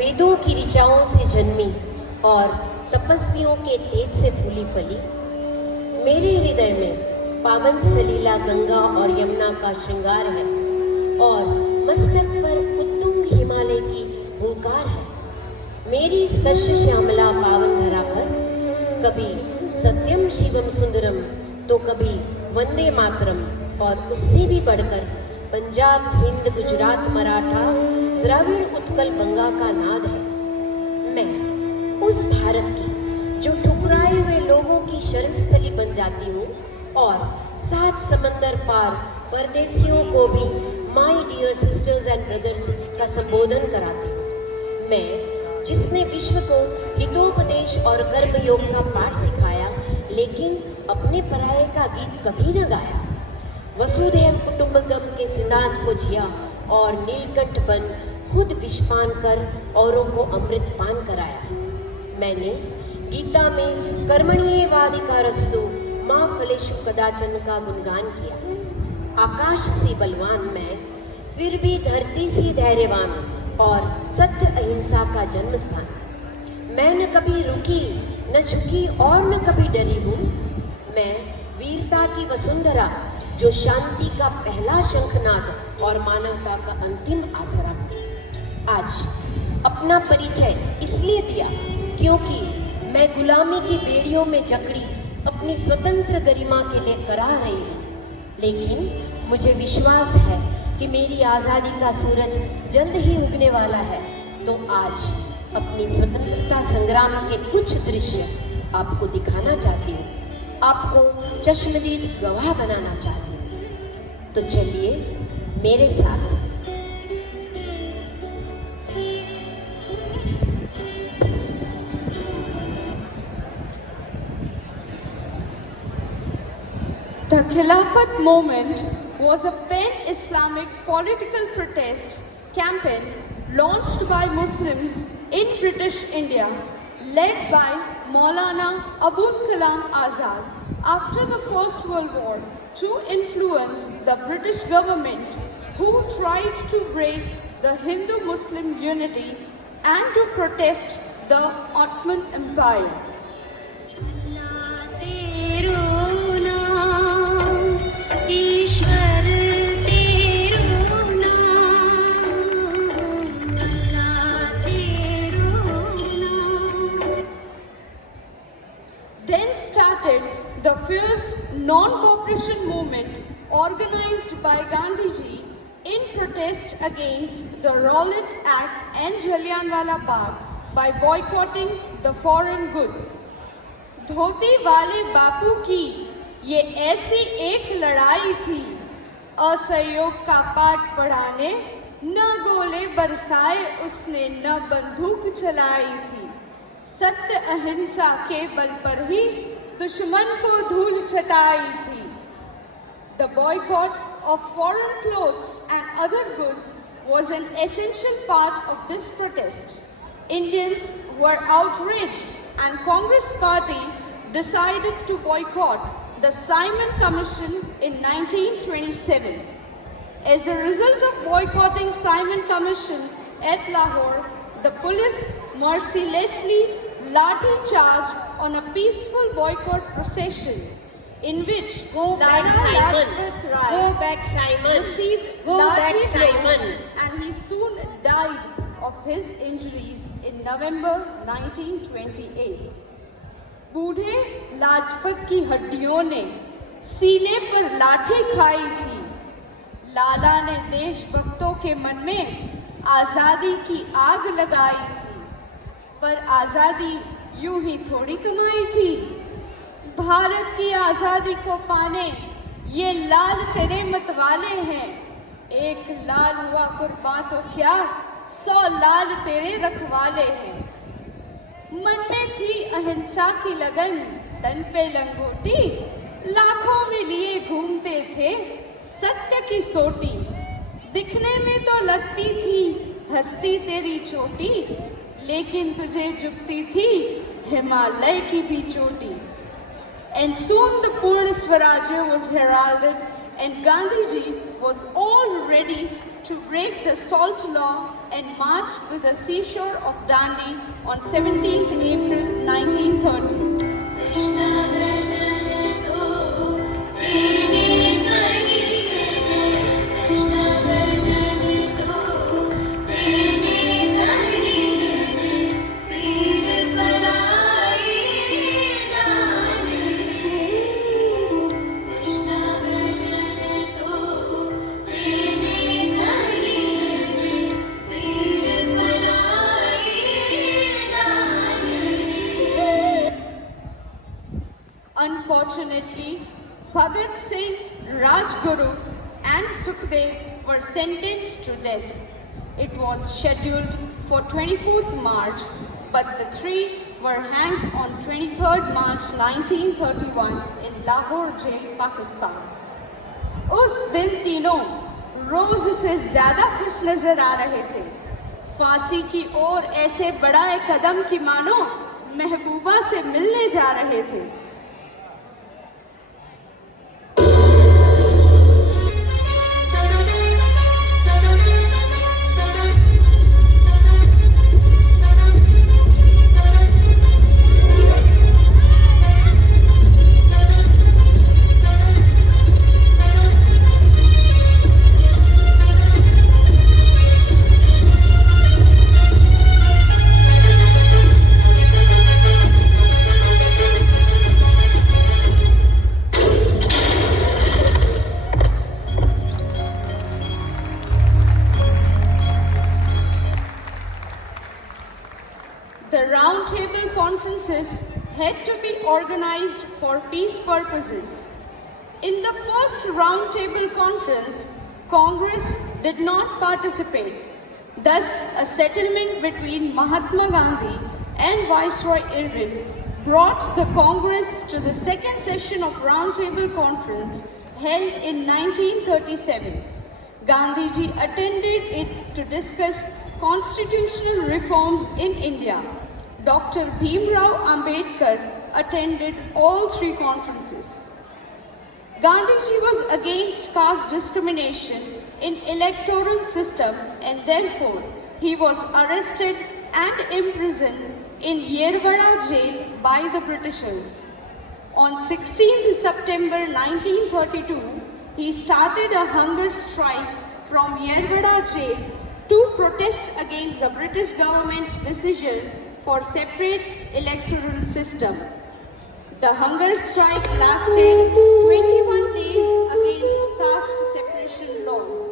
वेदों की ऋचाओं से जन्मी और तपस्वियों के तेज से फूली फली, मेरे हृदय में पावन सलीला गंगा और यमुना का श्रृंगार है और मस्तक पर उत्तुंग हिमालय की हुंकार है। मेरी सस्य श्यामला पावन धरा पर कभी सत्यम शिवम सुंदरम तो कभी वंदे मातरम और उससे भी बढ़कर पंजाब सिंध गुजरात मराठा द्राविड़ उत्कल बंगा का नाद है। मैं उस भारत की जो ठुकराए हुए लोगों की शरण स्थली बन जाती हूँ और 7 समंदर पार परदेशियों को भी my dear sisters and brothers का संबोधन कराती हूँ। मैं जिसने विश्व को हितोपदेश और कर्मयोग का पाठ सिखाया लेकिन अपने पराये का गीत कभी न गाया, वसुधैव कुटुंबकम के सिद्धांत को जिया और नीलकंठ बन खुद विषपान कर औरों को अमृत पान कराया। मैंने गीता में कर्मण्येवाधिकारस्तु मां फलेषु कदाचन का गुणगान किया। आकाश सी बलवान मैं, फिर भी धरती सी धैर्यवान और सत्य अहिंसा का जन्म स्थान। मैं न कभी रुकी न झुकी और न कभी डरी हूँ। मैं वीरता की वसुंधरा जो शांति का पहला शंखनाद और मानवता का अंतिम आसरा। आज अपना परिचय इसलिए दिया क्योंकि मैं गुलामी की बेड़ियों में जकड़ी अपनी स्वतंत्र गरिमा के लिए कराह रही हूँ, लेकिन मुझे विश्वास है कि मेरी आज़ादी का सूरज जल्द ही उगने वाला है। तो आज अपनी स्वतंत्रता संग्राम के कुछ दृश्य आपको दिखाना चाहती हूँ, आपको चश्मदीद गवाह बनाना चाहती हूँ। तो चलिए मेरे साथ। The Khilafat movement was a pan-Islamic political protest campaign launched by Muslims in British India, led by Maulana Abul Kalam Azad after the First World War to influence the British government, who tried to break the Hindu-Muslim unity and to protest the Ottoman Empire. Then started the fierce non-cooperation movement organized by Gandhiji in protest against the Rowlatt Act and Jallianwala Bagh by boycotting the foreign goods. धोती वाले बापू की ये ऐसी एक लड़ाई थी, असहयोग का पाठ पढ़ाने न गोले बरसाए उसने न बंदूक चलाई थी, सत्य अहिंसा के बल पर ही दुश्मन को धूल चटाई थी. The boycott of foreign clothes and other goods was an essential part of this protest. Indians were outraged and Congress party decided to boycott the Simon Commission in 1927. As a result of boycotting Simon Commission at Lahore, the police mercilessly lathi charged on a peaceful boycott procession in which Go back, Simon. Go back, Simon. received Go back, lathi Simon. blows and he soon died of his injuries in November 1928. बूढ़े लाजपत की हड्डियों ने सीने पर लाठी खाई थी. लाला ने देशभक्तों के मन में आज़ादी की आग लगाई थी, पर आज़ादी यूं ही थोड़ी कमाई थी. भारत की आज़ादी को पाने ये लाल तेरे मतवाले हैं. एक लाल हुआ कुर्बान तो क्या 100 लाल तेरे रखवाले हैं. मन में थी अहिंसा की लगन, तन पे लंगोटी, लाखों में लिए घूमते थे सत्य की सोटी. दिखने में तो लगती थी हस्ती तेरी छोटी, लेकिन तुझे झुकती थी हिमालय की भी चोटी. And soon the Purna Swarajya was heralded and Gandhiji was all ready to break the salt law and marched to the seashore of Dandi on 17th April 1930. Unfortunately, Bhagat Singh, Rajguru and Sukhdev were sentenced to death. It was scheduled for 24th March, but the three were hanged on 23rd March 1931 in Lahore jail, Pakistan. उस दिन तीनों रोज से ज्यादा खुश नजर आ रहे थे। फांसी की ओर ऐसे बढ़ाए कदम की मानो महबूबा से मिलने जा रहे थे। The roundtable conferences had to be organized for peace purposes. In the first roundtable conference, Congress did not participate. Thus, a settlement between Mahatma Gandhi and Viceroy Irwin brought the Congress to the second session of roundtable conference held in 1937. Gandhiji attended it to discuss constitutional reforms in India. Dr. Bhimrao Ambedkar attended all three conferences. Gandhiji was against caste discrimination in electoral system and therefore he was arrested and imprisoned in Yerwada jail by the Britishers. On 16th September 1932, he started a hunger strike from Yerwada jail to protest against the British government's decision for separate electoral system. The hunger strike lasted 21 days against caste separation laws.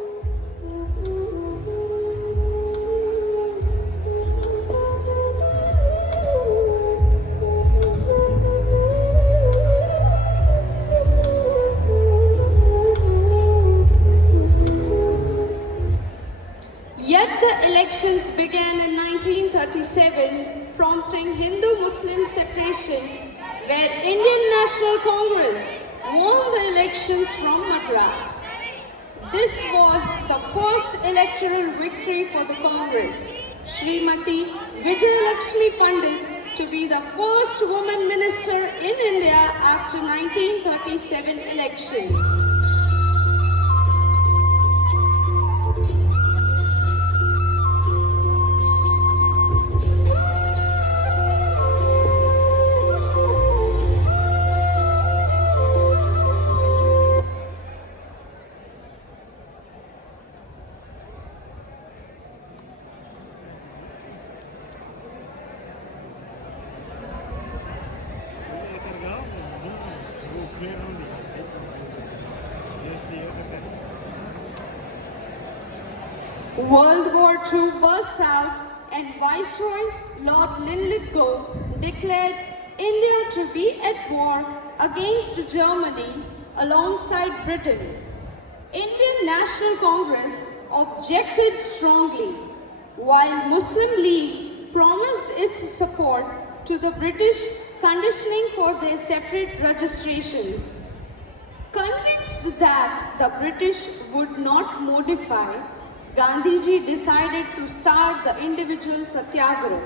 Yet the elections began in 1937, prompting Hindu-Muslim separation, where Indian National Congress won the elections from Madras. This was the first electoral victory for the Congress. Srimati Vijayalakshmi Pandit to be the first woman minister in India after 1937 elections. World War II burst out and Viceroy Lord Linlithgow declared India to be at war against Germany alongside Britain. Indian National Congress objected strongly, while Muslim League promised its support to the British, conditioning for their separate registrations. Convinced that the British would not modify, Gandhiji decided to start the individual satyagraha.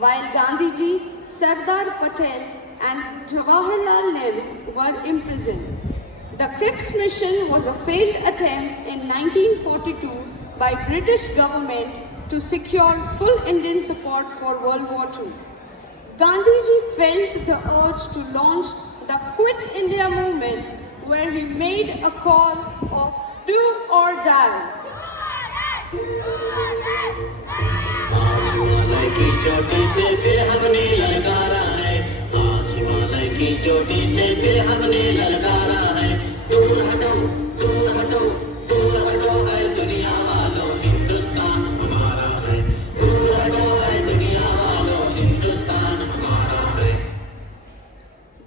while Gandhiji, Sardar Patel and Jawaharlal Nehru were imprisoned. The Cripps mission was a failed attempt in 1942 by British government to secure full Indian support for World War II. Gandhiji felt the urge to launch the Quit India movement, where he made a call of do or die. आज हिमालय की चोटी से फिर हमने ललकारा है। आज हिमालय की चोटी से फिर हमने ललकारा है। दूर हटो, दूर हटो, दूर हटो है दुनिया वालों, हिंदुस्तान हमारा है। दूर हटो है दुनिया वालों, हिंदुस्तान हमारा है।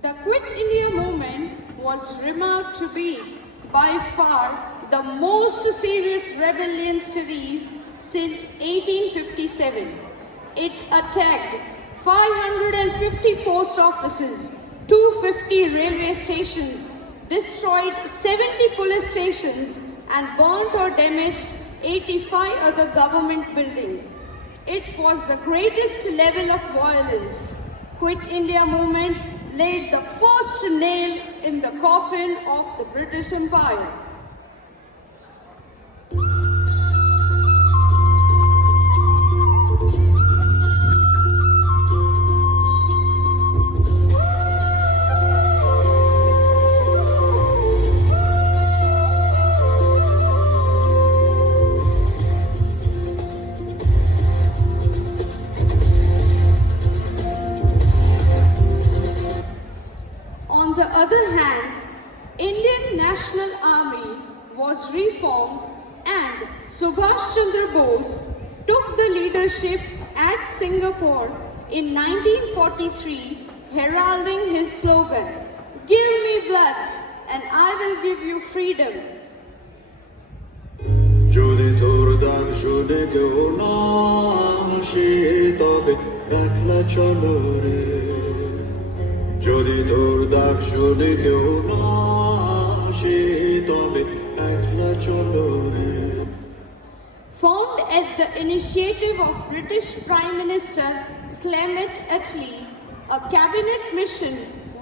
The Quit India movement was remarked to be by far the most serious rebellion series since 1857. It attacked 550 post offices, 250 railway stations, destroyed 70 police stations and burnt or damaged 85 other government buildings. It was the greatest level of violence. Quit India movement laid the first nail in the coffin of the British Empire. On the other hand, Indian National Army was reformed and Subhash Chandra Bose took the leadership at Singapore in 1943, heralding his slogan, "Give me blood and I will give you freedom." যদি তোর দাগ শুনে কেউ না আসে তবে একলা চলো রে যদি তোর দাগ শুনে কেউ না আসে তবে একলা চলো রে Formed at the initiative of British Prime Minister Clement Attlee, a cabinet mission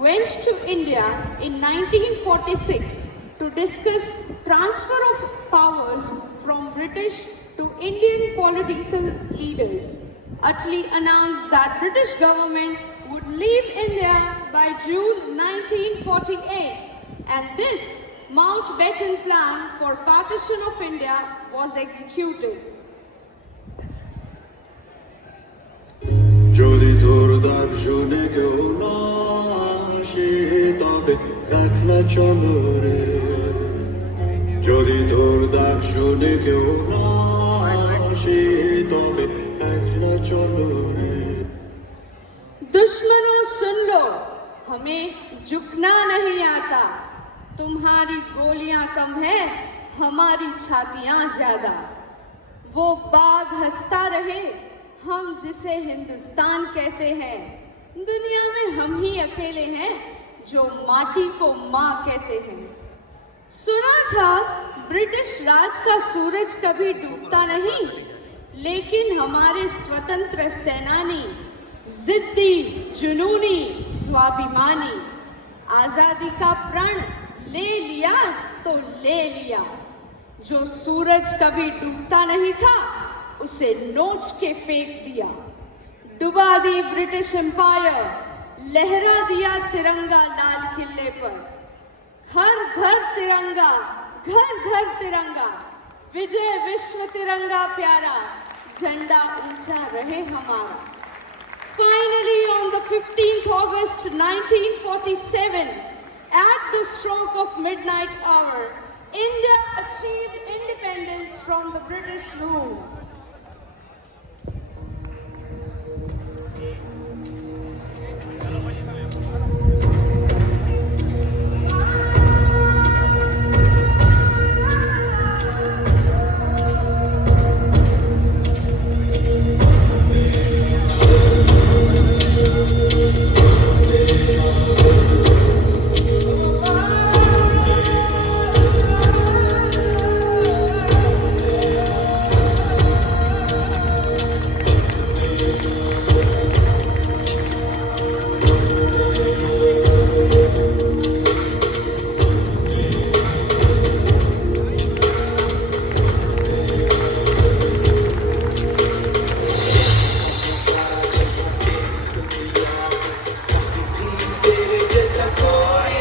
went to India in 1946 to discuss transfer of powers from British to Indian political leaders. Attlee announced that British government would leave India by June 1948, and this Mountbatten plan for partition of India was executed. যদি তোর দাগ শুনে কেউ না আসে তবে একলা চলো রে যদি তোর দাগ শুনে কেউ না আসে তবে একলা চলো রে दुश्मनों सुन लो, हमें झुकना नहीं आता। तुम्हारी गोलियां कम है, हमारी छातियां ज्यादा। वो बाग हंसता रहे, हम जिसे हिंदुस्तान कहते हैं। दुनिया में हम ही अकेले हैं जो माटी को माँ कहते हैं। सुना था ब्रिटिश राज का सूरज कभी डूबता नहीं, लेकिन हमारे स्वतंत्र सेनानी जिद्दी, जुनूनी, स्वाभिमानी, आजादी का प्रण ले लिया तो ले लिया। जो सूरज कभी डूबता नहीं था, उसे नोच के फेंक दिया। डुबा दी ब्रिटिश एम्पायर, लहरा दिया तिरंगा लाल किले पर। हर घर तिरंगा, घर घर तिरंगा, विजय विश्व तिरंगा प्यारा, झंडा ऊंचा रहे हमारा। Finally, on the 15th August 1947, at the stroke of midnight hour, India achieved independence from the British rule. से कोई